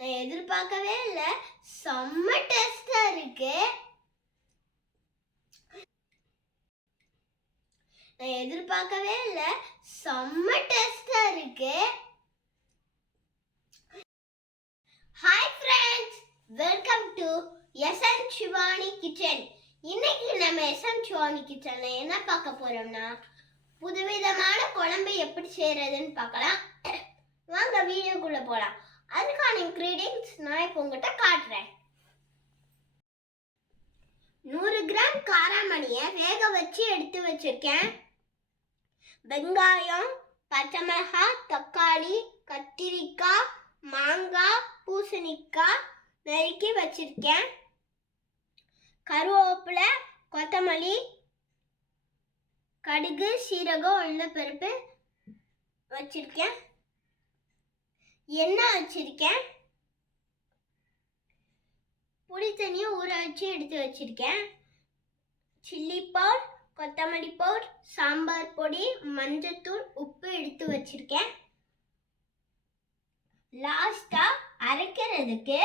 நான் எதிர்பார்க்கவே இல்லை. செம்ம டேஸ்டா இருக்கு. நான் எதிர்பார்க்கவே இல்லை. செம்ம டேஸ்டா இருக்கு. Hi friends welcome to SN Shivani kitchen இன்னைக்கு நம்ம எஸ்என் சிவானி கிச்சன்ல என்ன பார்க்க போறோம்னா புதுவிதமான குழம்பு எப்படி செய்யறதுன்னு பார்க்கலாம். வாங்க வீடியோக்குள்ள போலாம். அதுக்கான இன்க்ரீடியன்ஸ் நான் இப்போ உங்ககிட்ட காட்டுறேன். நூறு கிராம் காராமணியை வேக வச்சு எடுத்து வச்சிருக்கேன். வெங்காயம் பச்சை மிளகாய் தக்காளி கத்திரிக்காய் மாங்காய் பூசணிக்காய் நறுக்கி வச்சிருக்கேன். கருவேப்பிலை கொத்தமல்லி கடுகு சீரகம் உளுந்தப்பருப்பு வச்சிருக்கேன். என்ன வச்சிருக்கேன்? புளி தண்ணியை ஊற வச்சு எடுத்து வச்சிருக்கேன். சில்லி பவுடர் கொத்தமல்லி பவுடர் சாம்பார் பொடி மஞ்சத்தூள் உப்பு எடுத்து வச்சிருக்கேன். லாஸ்ட்டாக அரைக்கிறதுக்கு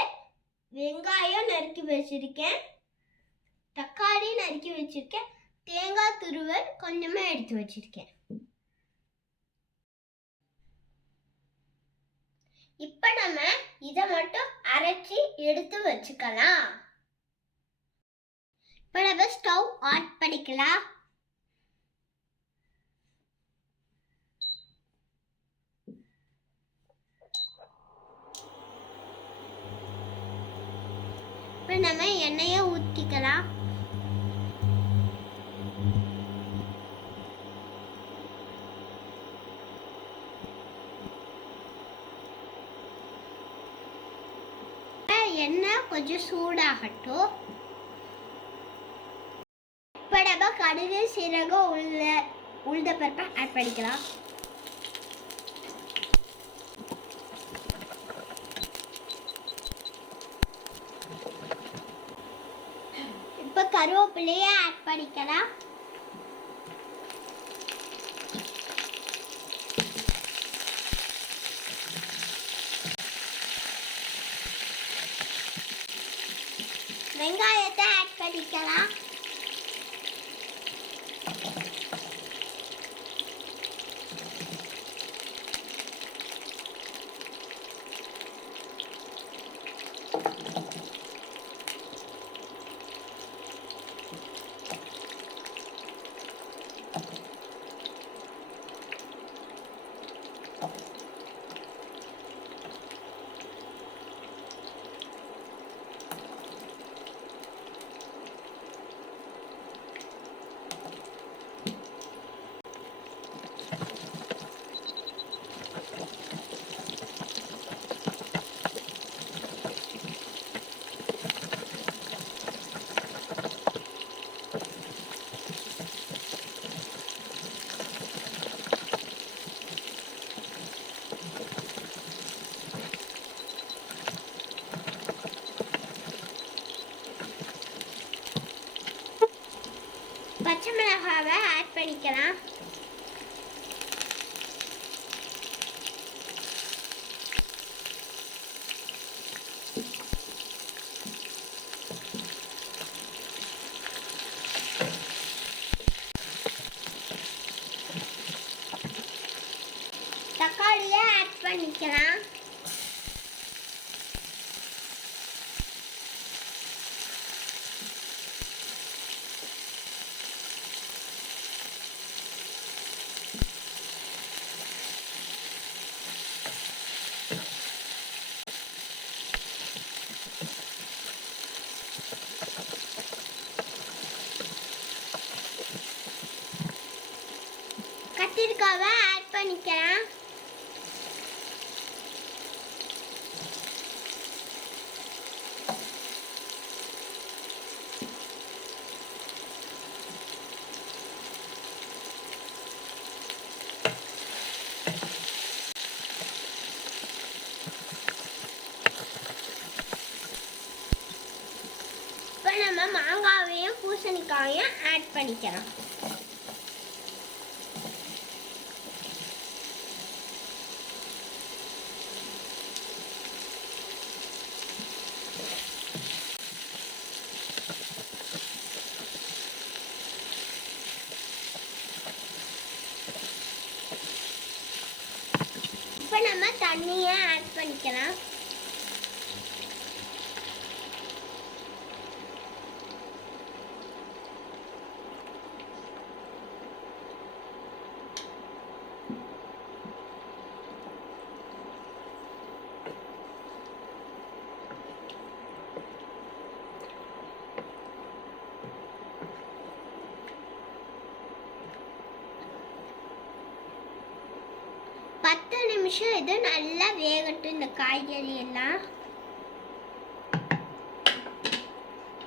வெங்காயம் நறுக்கி வச்சிருக்கேன். தக்காளி நறுக்கி வச்சிருக்கேன். தேங்காய் துருவல் கொஞ்சமாக எடுத்து வச்சிருக்கேன். இப்போ நம்ம இதை மட்டும் அரைச்சி எடுத்து வச்சுக்கலாம். இப்போ நம்ம ஸ்டவ் ஆன் பண்ணிக்கலாம். இப்போ நம்ம எண்ணெயை ஊற்றிக்கலாம் எண்ணெய் கொஞ்சம் சூடாகட்டும். இப்போ நம்ம கடுகு சீரகம் உள்ள உளுந்த பருப்பை ஆட் பண்ணிக்கலாம். இப்போ கருவேப்பிலையே ஆட் பண்ணிக்கலாம். வெங்காயத்தை ஆட் பண்ணிக்கலாம் பச்சை மிளகாவை ஆட் பண்ணிக்கலாம் தக்காளியை ஆட் பண்ணிக்கலாம் கத்திரிக்காவை பண்ணிக்கலாம். இப்போ நம்ம தண்ணியை ஆட் பண்ணிக்கலாம். நிமிஷம் இது நல்லா வேகட்டும் இந்த காய்கறி எல்லாம்.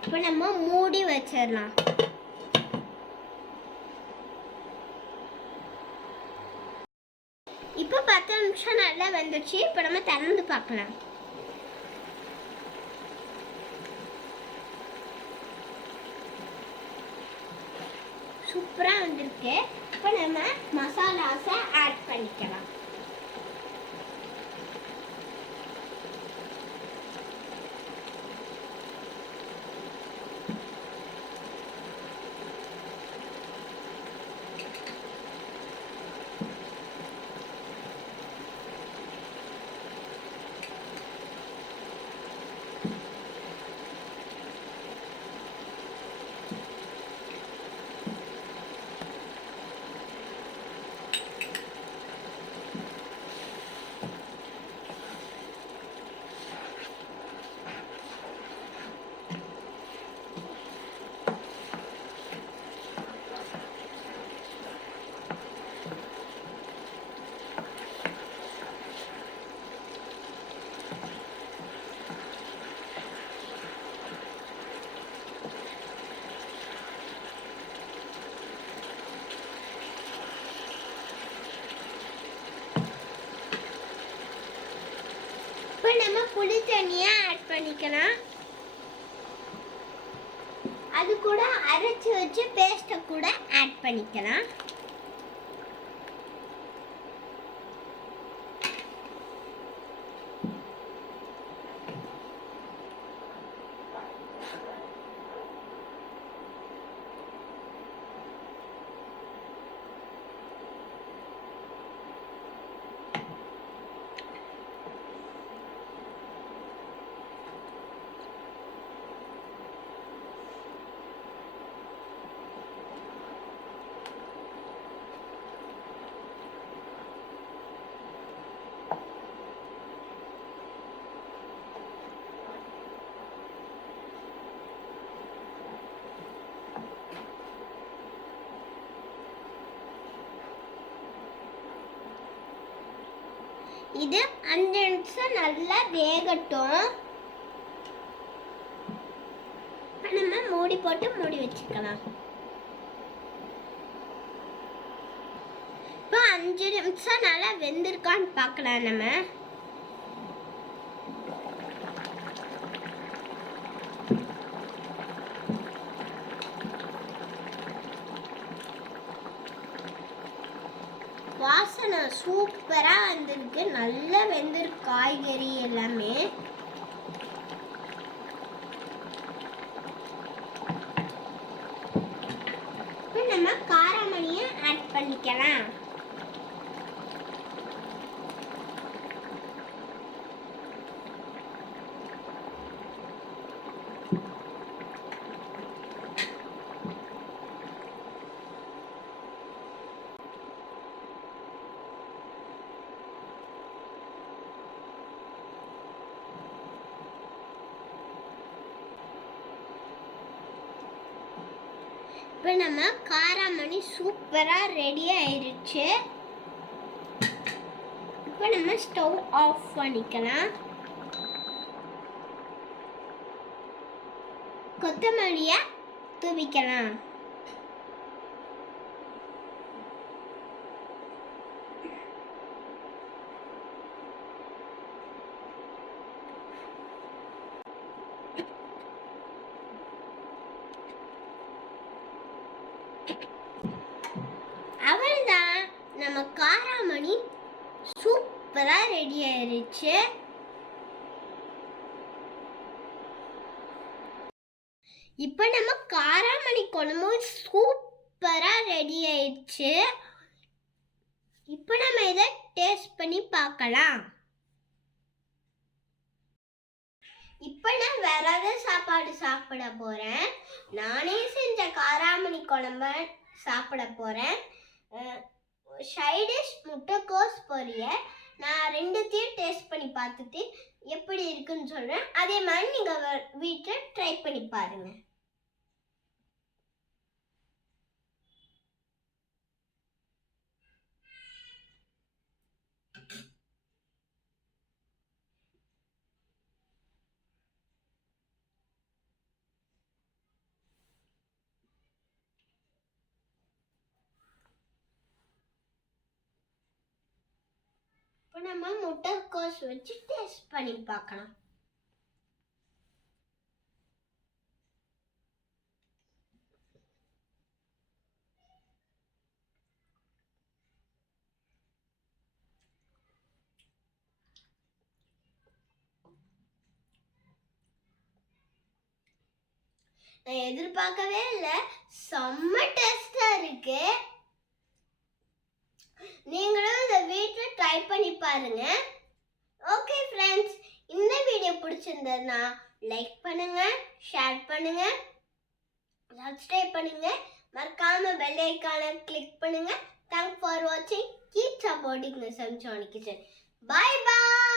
இப்போ நம்ம மூடி வச்சிடலாம். இப்போ பத்து நிமிஷம் நல்லா வந்துடுச்சு. இப்போ நம்ம திறந்து பார்க்கலாம். சூப்பராக வந்திருக்கு. இப்போ நம்ம மசாலாஸை ஆட் பண்ணிக்கலாம். இப்போ புளி தண்ணியை ஆட் பண்ணிக்கலாம். அது கூட அரைச்சி வச்சு பேஸ்ட்டை கூட ஆட் பண்ணிக்கலாம். இது அஞ்சு நிமிஷம் நல்லா வேகட்டும். நம்ம மூடி போட்டு மூடி வச்சுக்கலாம். இப்போ அஞ்சு நிமிஷம் நல்லா வெந்திருக்கான்னு பார்க்கலாம் நம்ம வாசனை சூப்பராக வந்திருக்கு நல்லா வெந்திருக்கு காய்கறி எல்லாமே இப்போ நம்ம காரமணியை ஆட் பண்ணிக்கலாம் இப்போ நம்ம காராமணி சூப்பராக ரெடி ஆயிடுச்சு இப்போ நம்ம ஸ்டவ் ஆஃப் பண்ணிக்கலாம். கொத்தமல்லியை தூவிக்கலாம். நம்ம காராமணி சூப்பராக ரெடி ஆயிடுச்சு இப்போ நம்ம காராமணி குழம்பு சூப்பராக ரெடி ஆயிடுச்சு இப்போ நம்ம இதை டேஸ்ட் பண்ணி பார்க்கலாம். இப்போ நான் வேற விரத சாப்பாடு சாப்பிட போகிறேன் நானே செஞ்ச காராமணி குழம்ப சாப்பிட போகிறேன் சைடிஷ் முட்டைக்கோஸ் பொரியல் நான் ரெண்டுத்தையும் டேஸ்ட் பண்ணி பார்த்துட்டு எப்படி இருக்குன்னு சொல்கிறேன் அதே மாதிரி நீங்கள் வீட்டில் ட்ரை பண்ணி பாருங்கள் இப்போ நம்ம முட்டைக்கோஸ் வச்சு டேஸ்ட் பண்ணி பார்க்கலாம். நான் எதிர்பார்க்கவே இல்லை. செம்ம டேஸ்டா இருக்கு நீங்களும் இந்த வீட்டில் ட்ரை பண்ணி பாருங்க. ஓகே ஃப்ரெண்ட்ஸ் இந்த வீடியோ பிடிச்சிருந்ததுன்னா லைக் பண்ணுங்க ஷேர் பண்ணுங்க சப்ஸ்கிரைப் பண்ணுங்க. மறக்காம பெல் ஐக்கானை கிளிக் பண்ணுங்க. தேங்க் ஃபார் வாட்சிங் கீப் சப்போர்ட்டிங் தி சன்ஷானி கிச்சன் பாய் பாய்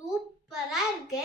சூப்பரா இருக்கு.